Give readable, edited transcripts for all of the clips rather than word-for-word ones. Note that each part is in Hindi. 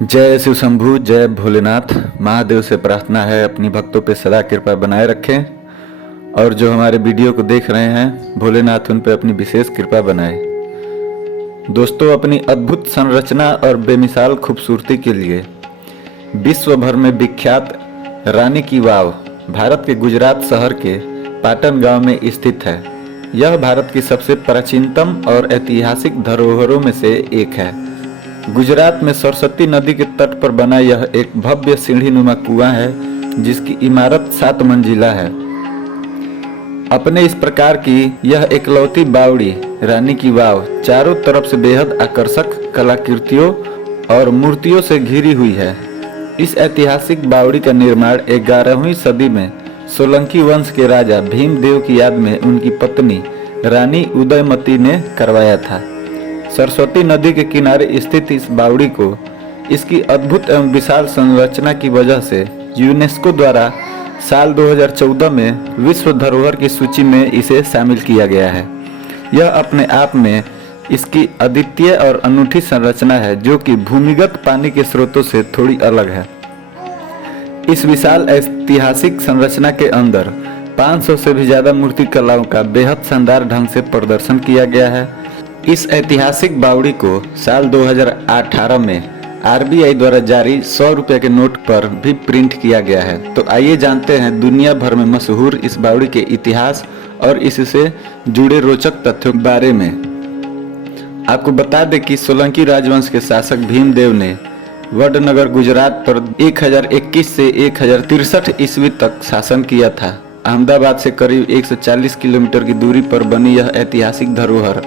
जय शिव शंभु, जय भोलेनाथ। महादेव से प्रार्थना है अपनी भक्तों पे सदा कृपा बनाए रखें और जो हमारे वीडियो को देख रहे हैं भोलेनाथ उन पे अपनी विशेष कृपा बनाए। दोस्तों, अपनी अद्भुत संरचना और बेमिसाल खूबसूरती के लिए विश्व भर में विख्यात रानी की वाव भारत के गुजरात शहर के पाटन गांव में स्थित है। यह भारत की सबसे प्राचीनतम और ऐतिहासिक धरोहरों में से एक है। गुजरात में सरस्वती नदी के तट पर बना यह एक भव्य सीढ़ीनुमा कुआं है जिसकी इमारत 7 मंजिला है। अपने इस प्रकार की यह एकलौती बावड़ी रानी की वाव चारों तरफ से बेहद आकर्षक कलाकृतियों और मूर्तियों से घिरी हुई है। इस ऐतिहासिक बावड़ी का निर्माण 11वीं सदी में सोलंकी वंश के राजा भीमदेव की याद में उनकी पत्नी रानी उदयमती ने करवाया था। सरस्वती नदी के किनारे स्थित इस बावड़ी को इसकी अद्भुत एवं विशाल संरचना की वजह से यूनेस्को द्वारा साल 2014 में विश्व धरोहर की सूची में इसे शामिल किया गया है। यह अपने आप में इसकी अद्वितीय और अनूठी संरचना है जो कि भूमिगत पानी के स्रोतों से थोड़ी अलग है। इस विशाल ऐतिहासिक संरचना के अंदर 500 से भी ज्यादा मूर्ति कलाओं का बेहद शानदार ढंग से प्रदर्शन किया गया है। इस ऐतिहासिक बावड़ी को साल 2018 में आरबीआई द्वारा जारी 100 रुपये के नोट पर भी प्रिंट किया गया है। तो आइए जानते हैं दुनिया भर में मशहूर इस बावड़ी के इतिहास और इससे जुड़े रोचक तथ्यों के बारे में। आपको बता दें कि सोलंकी राजवंश के शासक भीमदेव ने वडनगर गुजरात पर 1021 से 1063 ईस्वी तक शासन किया था। अहमदाबाद से करीब 140 किलोमीटर की दूरी पर बनी यह ऐतिहासिक धरोहर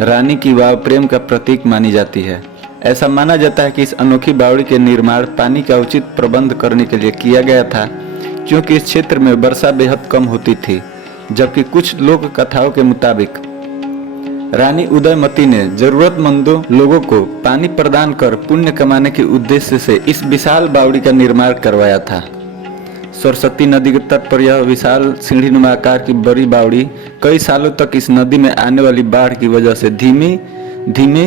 रानी की वाव प्रेम का प्रतीक मानी जाती है। ऐसा माना जाता है कि इस अनोखी बावड़ी के निर्माण पानी का उचित प्रबंध करने के लिए किया गया था, क्योंकि इस क्षेत्र में वर्षा बेहद कम होती थी। जबकि कुछ लोक कथाओं के मुताबिक रानी उदयमती ने जरूरतमंदों लोगों को पानी प्रदान कर पुण्य कमाने के उद्देश्य से इस विशाल बावड़ी का निर्माण करवाया था। सरस्वती नदी के तट पर यह विशाल सीढ़ीनुमा आकार की बड़ी बावड़ी कई सालों तक इस नदी में आने वाली बाढ़ की वजह से धीमी धीमी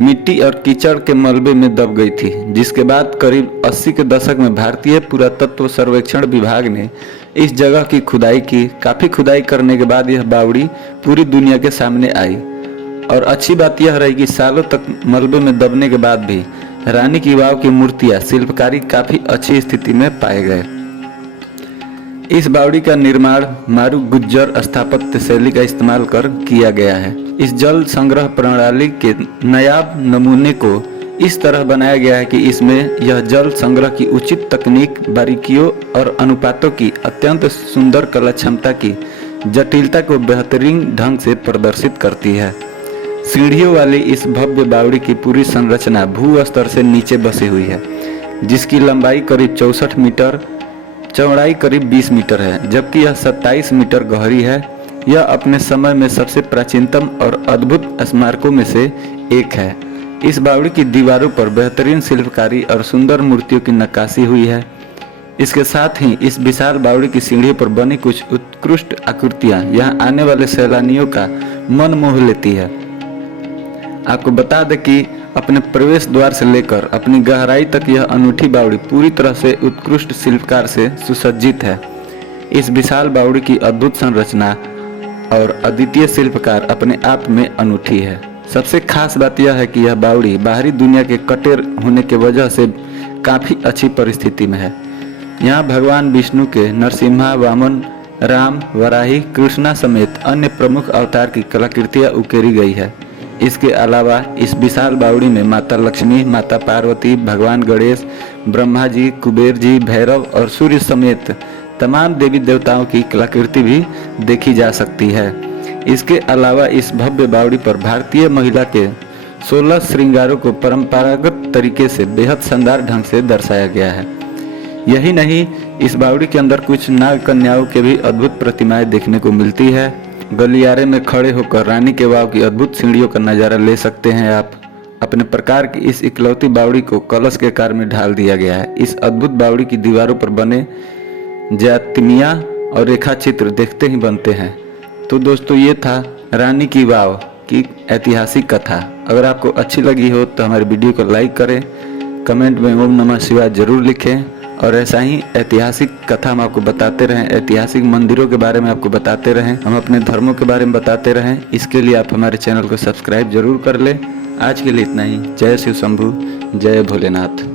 मिट्टी और कीचड़ के मलबे में दब गई थी, जिसके बाद करीब 80 के दशक में भारतीय पुरातत्व सर्वेक्षण विभाग ने इस जगह की खुदाई की। काफी खुदाई करने के बाद यह बावड़ी पूरी दुनिया के सामने आई और अच्छी बात यह रही कि सालों तक मलबे में दबने के बाद भी रानी की वाव की मूर्तियां शिल्पकारी काफी अच्छी स्थिति में पाए गए। इस बावड़ी का निर्माण मारू गुज्जर स्थापत्य शैली का इस्तेमाल कर किया गया है। इस जल संग्रह प्रणाली के नायाब नमूने को इस तरह बनाया गया है कि इसमें यह जल संग्रह की उचित तकनीक, बारीकियों और अनुपातों की अत्यंत सुंदर कला क्षमता की जटिलता को बेहतरीन ढंग से प्रदर्शित करती है। सीढ़ियों वाली इस भव्य बावड़ी की पूरी संरचना भू स्तर से नीचे बसी हुई है, जिसकी लंबाई करीब 64 मीटर, चौड़ाई करीब 20 मीटर है, जबकि यह 27 मीटर गहरी है। यह अपने समय में सबसे प्राचीनतम और अद्भुत स्मारकों में से एक है। इस बावड़ी की दीवारों पर बेहतरीन शिल्पकारी और सुंदर मूर्तियों की नक्काशी हुई है। इसके साथ ही इस विशाल बावड़ी की सीढ़ियों पर बनी कुछ उत्कृष्ट आकृतियां यहाँ आने वाले सैलानियों का मन मोह लेती है। आपको बता दें कि अपने प्रवेश द्वार से लेकर अपनी गहराई तक यह अनूठी बावड़ी पूरी तरह से उत्कृष्ट शिल्पकार से सुसज्जित है। इस विशाल बावड़ी की अद्भुत संरचना और अद्वितीय शिल्पकार अपने आप में अनूठी है। सबसे खास बात यह है कि यह बावड़ी बाहरी दुनिया के कटे होने के वजह से काफी अच्छी परिस्थिति में है। यहाँ भगवान विष्णु के नरसिम्हा, वामन, राम, वराही, कृष्णा समेत अन्य प्रमुख अवतार की कलाकृतियां उकेरी गई है। इसके अलावा इस विशाल बावड़ी में माता लक्ष्मी, माता पार्वती, भगवान गणेश, ब्रह्मा जी, कुबेर जी, भैरव और सूर्य समेत तमाम देवी देवताओं की कलाकृति भी देखी जा सकती है। इसके अलावा इस भव्य बावड़ी पर भारतीय महिला के 16 श्रृंगारों को परंपरागत तरीके से बेहद शानदार ढंग से दर्शाया गया है। यही नहीं, इस बावड़ी के अंदर कुछ नाग कन्याओं के भी अद्भुत प्रतिमाएं देखने को मिलती है। गलियारे में खड़े होकर रानी के वाव की अद्भुत सीढ़ियों का नजारा ले सकते हैं आप। अपने प्रकार की इस इकलौती बावड़ी को कलश के आकार में ढाल दिया गया है। इस अद्भुत बावड़ी की दीवारों पर बने ज्यामितियां और रेखा चित्र देखते ही बनते हैं। तो दोस्तों, ये था रानी की वाव की ऐतिहासिक कथा। अगर आपको अच्छी लगी हो तो हमारे वीडियो को लाइक करें, कमेंट में ओम नमः शिवाय जरूर लिखें। और ऐसा ही ऐतिहासिक कथा हम आपको बताते रहें, ऐतिहासिक मंदिरों के बारे में आपको बताते रहें, हम अपने धर्मों के बारे में बताते रहें। इसके लिए आप हमारे चैनल को सब्सक्राइब जरूर कर लें। आज के लिए इतना ही। जय शिव शंभू, जय भोलेनाथ।